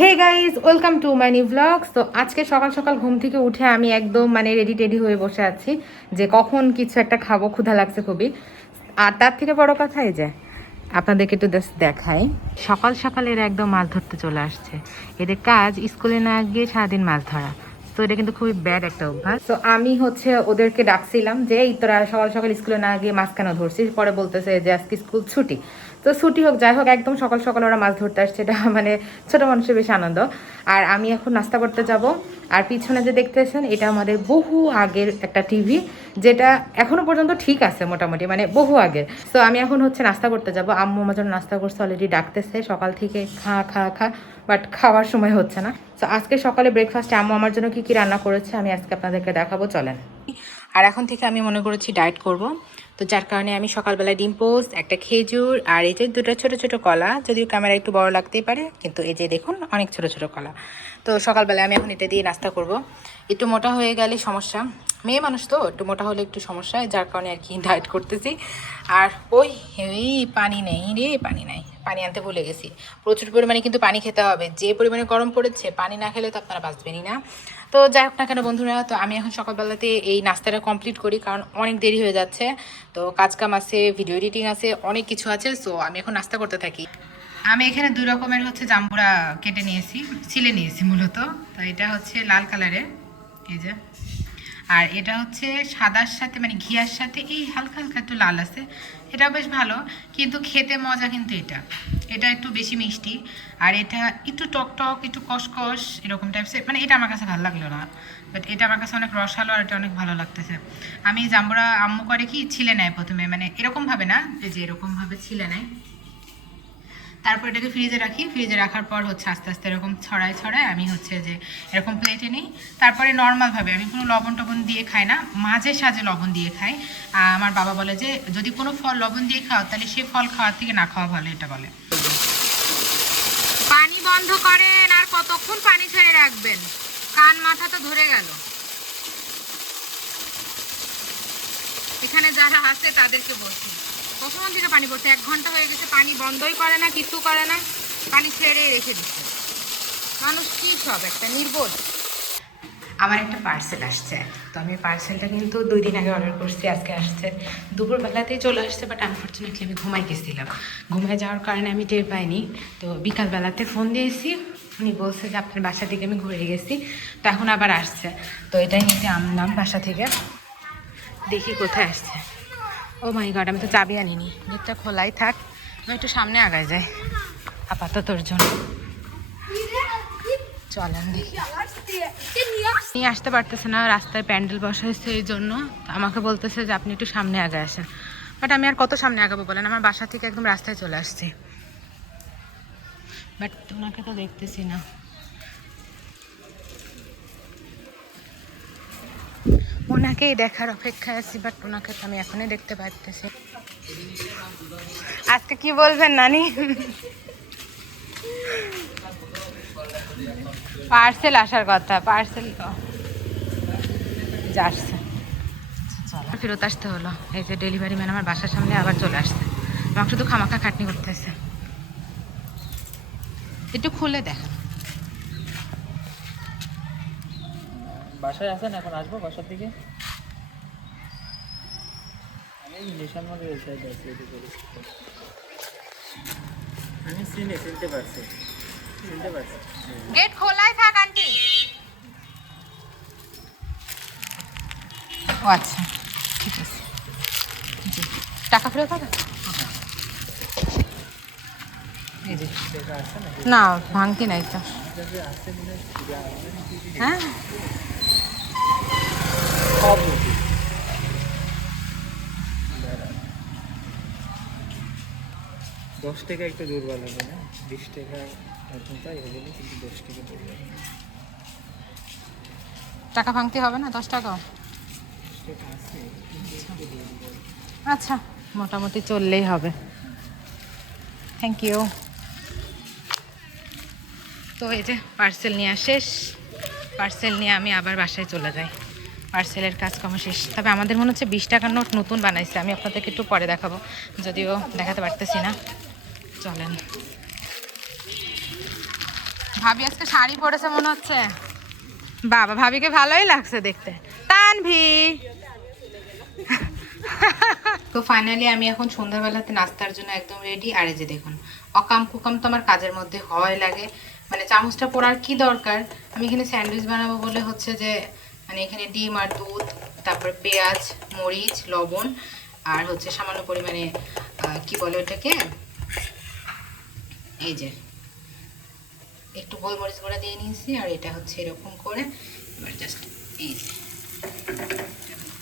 Hey guys, welcome to my new blogs. তো আজকে সকাল সকাল ঘুম থেকে উঠে আমি একদম রেডি টেডি হয়ে বসে আছি যে কখন কিছু একটা খাবো, ক্ষুধা লাগছে খুবই। আর তার থেকে বড় কথা এই যে আপনাদেরকে একটু দেখাই, সকাল সকালের একদম মাছ ধরতে চলে আসছে। এদের কাজ স্কুলে না গিয়ে সারাদিন মাছ ধরা। তো এটা কিন্তু খুবই ব্যাড একটা অভ্যাস। তো আমি ওদেরকে ডাকছিলাম যে এই তোরা সকাল সকাল স্কুলে না গিয়ে মাছ কেন ধরছিস। পরে বলতেছে যে আজকে স্কুল ছুটি। তো ছুটি হোক যাই হোক, একদম সকাল সকাল ওরা মাছ ধরতে আসছে, এটা ছোটো মানুষের বেশি আনন্দ। আর আমি এখন নাস্তা করতে যাব। আর পিছনে যে দেখতেছেন এটা আমাদের বহু আগের একটা টিভি, যেটা এখনো পর্যন্ত ঠিক আছে মোটামুটি, বহু আগের। তো আমি এখন নাস্তা করতে যাব। আম্মু আমার জন্য নাস্তা করছে, অলরেডি ডাকতেছে সকাল থেকে খা খা খা, বাট খাওয়ার সময় হচ্ছে না। তো আজকে সকালে ব্রেকফাস্টে আম্মু আমার জন্য কি কি রান্না করেছে আমি আজকে আপনাদেরকে দেখাবো, চলেন। আর এখন থেকে আমি মনে করেছি ডায়েট করব। তো যার কারণে আমি সকালবেলায় ডিম পোস্ট, একটা খেজুর, আর এই যে দুটো ছোট ছোট কলা, যদিও ক্যামেরা একটু বড় লাগতেই পারে, কিন্তু এই যে দেখুন অনেক ছোট ছোট কলা। তো সকালবেলায় আমি এখন এটা দিয়ে নাস্তা করব। একটু মোটা হয়ে গেলে সমস্যা, মেয়ে মানুষ তো একটু মোটা হলে একটু সমস্যা, যার কারণে আর কি ডায়েট করতেছি। আর ওই পানি নেই রে, পানি নাই, পানি আনতে ভুলে গেছি। প্রচুর পরিমাণে কিন্তু পানি খেতে হবে, যে পরিমাণে গরম পড়েছে পানি না খেলে তো আপনারা বাঁচবেনই না। তো যাই হোক না কেন বন্ধুরা, তো আমি এখন সকালবেলাতে এই নাস্তাটা কমপ্লিট করি, কারণ অনেক দেরি হয়ে যাচ্ছে। তো কাজকাম আছে, ভিডিও এডিটিং আছে, অনেক কিছু আছে। সো আমি এখন নাস্তা করতে থাকি। আমি এখানে দুই রকমের জাম্বুরা কেটে নিয়েছি, ছিলে নিয়েছি মূলত। তো এটা লাল কালারের, এই যে। আর এটা সাদার সাথে ঘিয়ার সাথে এই হালকা হালকা একটু লাল আছে। এটা বেশ ভালো, কিন্তু খেতে মজা কিন্তু এটা এটা একটু বেশি মিষ্টি। আর এটা একটু টক টক, একটু কষকষ এরকম টাইপসের, এটা আমার কাছে ভালো লাগলো না। বাট এটা আমার কাছে অনেক রসালো, আর এটা অনেক ভালো লাগতেছে। আমি জাম্বুরা আম্মু করে কি ছিলে নেয় প্রথমে, এরকমভাবে না, এই যে এরকমভাবে ছিলে নেয়। তারপর এটাকে ফ্রিজে রাখি, ফ্রিজে রাখার পর আস্তে আস্তে এরকম ছড়ায় ছড়ায় আমি যে এরকম প্লেটে নিই। তারপরে নর্মালভাবে, আমি কোনো লবণ টবণ দিয়ে খাই না, মাঝে সাঝে লবণ দিয়ে খাই। আমার বাবা বলে যে যদি কোনো ফল লবণ দিয়ে খাও তাহলে সে ফল খাওয়ার থেকে না খাওয়া ভালো, এটা বলে। পানি বন্ধ করেন, আর কতক্ষণ পানি ছেড়ে রাখবেন, কান মাথা তো ধরে গেল। এখানে যারা আছে তাদেরকে বলছি, কখন থেকে পানি পড়ছে, 1 ঘন্টা হয়ে গেছে, পানি বন্ধই করে না, কিছু করে না, পানি ছেড়ে রেখে দিচ্ছে। মানুষ কি সব একটা নির্বোধ। আমার একটা পার্সেল আসছে, তো আমি পার্সেলটা কিন্তু 2 দিন আগে অর্ডার করছি, আজকে আসছে। দুপুরবেলাতেই চলে আসছে, বাট আনফর্চুনেটলি আমি ঘুমাই গেছিলাম। ঘুমায় যাওয়ার কারণে আমি টের পাইনি। তো বিকালবেলাতে ফোন দিয়েছি, উনি বলছে যে আপনার বাসা থেকে আমি ঘুরে গেছি, তো এখন আবার আসছে। তো এটাই নিতে আনলাম বাসা থেকে, দেখি কোথায় আসছে। ও মাই গড, আমি তো চাবি আনিনি, গেটটা খোলাই থাক, আমি একটু সামনে আগায় যাই আপাতত তোর জন্য। চলেন দেখি। নিয়ে আসতে পারতেছে না, রাস্তায় প্যান্ডেল বসা হয়েছে, এই জন্য আমাকে বলতেছে যে আপনি একটু সামনে আগে আসেন। বাট আমি আর কত সামনে আগাবো বলেন, আমার বাসা থেকে একদম রাস্তায় চলে আসছি, বাট ওনাকে তো দেখতেছি না। ওনাকেই দেখার অপেক্ষায় আছি, বাট ওনাকে তো আমি এখনই দেখতে পাইতেছি। আজকে কি বলবেন নানি? পার্সেল আসার কথা, পার্সেল তো আসছে। ফেরত আসতে হলো, এই যে ডেলিভারি ম্যান আমার বাসার সামনে আবার চলে আসছে, আমাকে শুধু খামাখা খাটনি করতেছে। একটু খুলে দেখেন। বাসায় আছেন? এখন আসবো বাসার দিকে। আমি নিশান মধ্যে আমি চিনতে পারছি। গেট খোলাই থাক আন্টি। ও আচ্ছা, ঠিক আছে, টাকা ফেরত হবে না? ভাঙতি নাই তো। হ্যাঁ, 10 টাকা একটু দুর্বল হবে না, 20 টাকা এখন তাই হবে, কিন্তু 10 টাকা দুর্বল। টাকা ভাঙতে হবে না, 10 টাকা। আচ্ছা, মোটামুটি চললেই হবে। Thank you. তো এই যে পার্সেল নেওয়া শেষ, পার্সেল নিয়ে আমি আবার বাসায় চলে যাই। পার্সেলের কাজকর্ম শেষ। তবে আমাদের মনে হচ্ছে 20 টাকার নোট নতুন বানাইছে, আমি আপনাদেরকে একটু পরে দেখাবো, যদিও দেখাতে পারতেছি না। চলেন। ভাবি আজকে শাড়ি পরেছে মনে হচ্ছে। বাবা, ভাবিকে ভালোই লাগছে দেখতে। তানভি। তো ফাইনালি আমি এখন সন্ধ্যাবেলাতে নাস্তার জন্য একদম রেডি। আর এই যে দেখুন, অকাম কুকাম তো আমার কাজের মধ্যে হয় লাগে, মানে চামচটা পড়ার কি দরকার। আমি এখানে স্যান্ডউইচ বানাবো বলে হচ্ছে যে মানে এখানে ডিম আর দুধ, তারপরে পেঁয়াজ, মরিচ, লবণ, আর হচ্ছে সামান্য পরিমাণে কি বলে ওটাকে, এই যে একটু গোলমরিচ গুঁড়া দিয়ে নিয়েছি। আর এটা হচ্ছে এরকম করে এবার জাস্ট এই যে,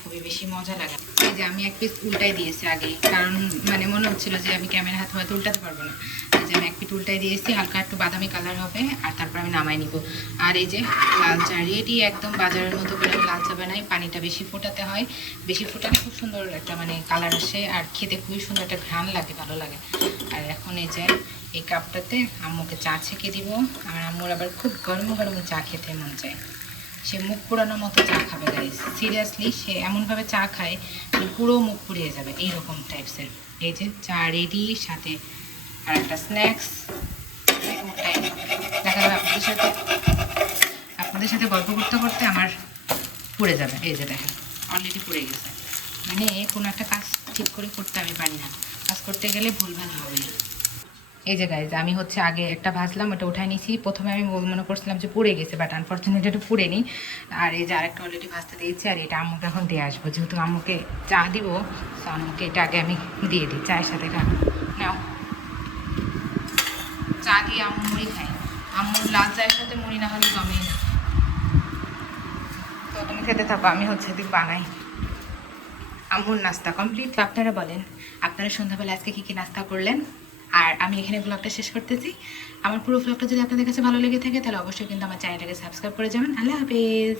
খুবই বেশি মজা লাগে। এই যে আমি এক পিস উল্টাই দিয়েছি আগে, কারণ মানে মনে হচ্ছিল যে আমি ক্যামেরা হাতে হয়তো উল্টাতে পারবো না। এই যে আমি এক পিস উল্টাই দিয়েছি, হালকা একটু বাদামি কালার হবে, আর তারপর আমি নামাই নিব। আর এই যে লাল চা রেডি, একদম বাজারের মতো করে লাল চা বানাই। পানিটা বেশি ফোটাতে হয়, বেশি ফোটালে খুব সুন্দর একটা মানে কালার আসে, আর খেতে খুবই সুন্দর একটা ঘ্রাণ লাগে, ভালো লাগে। আর এখন এই যে এই কাপটাতে আম্মুকে চা ছেঁকে দিব। আমার আম্মুর আবার খুব গরম গরম চা খেতে মন চায়, সে মুখ পুরানোর মতো চা খাবে গাইস। সিরিয়াসলি সে এমনভাবে চা খায় যে পুরো মুখ পুড়িয়ে যাবে, এইরকম টাইপসের। এই যে চা রেডি, সাথে আর একটা স্ন্যাক্স। দেখা যাবে আপনাদের সাথে গল্প করতে করতে আমার পুড়ে যাবে। এই যে দেখেন অলরেডি পুড়ে গেছে। মানে কোনো একটা কাজ ঠিক করে করতে আমি পারি না, কাজ করতে গেলে ভুলভাল হবে। এই যে গাইজ আমি হচ্ছে আগে একটা ভাজলাম, ওটা উঠাই নিয়েছি। প্রথমে আমি মনে করছিলাম যে পুড়ে গেছে, বাট আনফর্চুনেটলি এটা পুড়ে নি। আর এই যে আরেকটা অলরেডি ভাজতে দিয়েছি, আর এটা আম্মুকে এখন দিয়ে আসবো, যেহেতু আম্মুকে চা দিব। তো আম্মুকে এটা আগে আমি দিয়ে দিই চায়ের সাথে। নাও, চা দিয়ে আম্মু মুড়ি খাই। আম্মুর লাল চায়ের সাথে মুড়ি না হলে জমেই না। তো তুমি খেতে থাকো, আমি হচ্ছে দিক বানাই। আম্মুর নাস্তা কমপ্লিট। আপনারা বলেন আপনারা সন্ধ্যাবেলা আজকে কী কী নাস্তা করলেন। আর আমি এখানে ব্লগটা শেষ করতেছি। আমার পুরো ব্লগটা যদি আপনাদের কাছে ভালো লেগে থাকে তাহলে অবশ্যই কিন্তু আমার চ্যানেলটাকে সাবস্ক্রাইব করে যাবেন। আল্লাহ হাফেজ।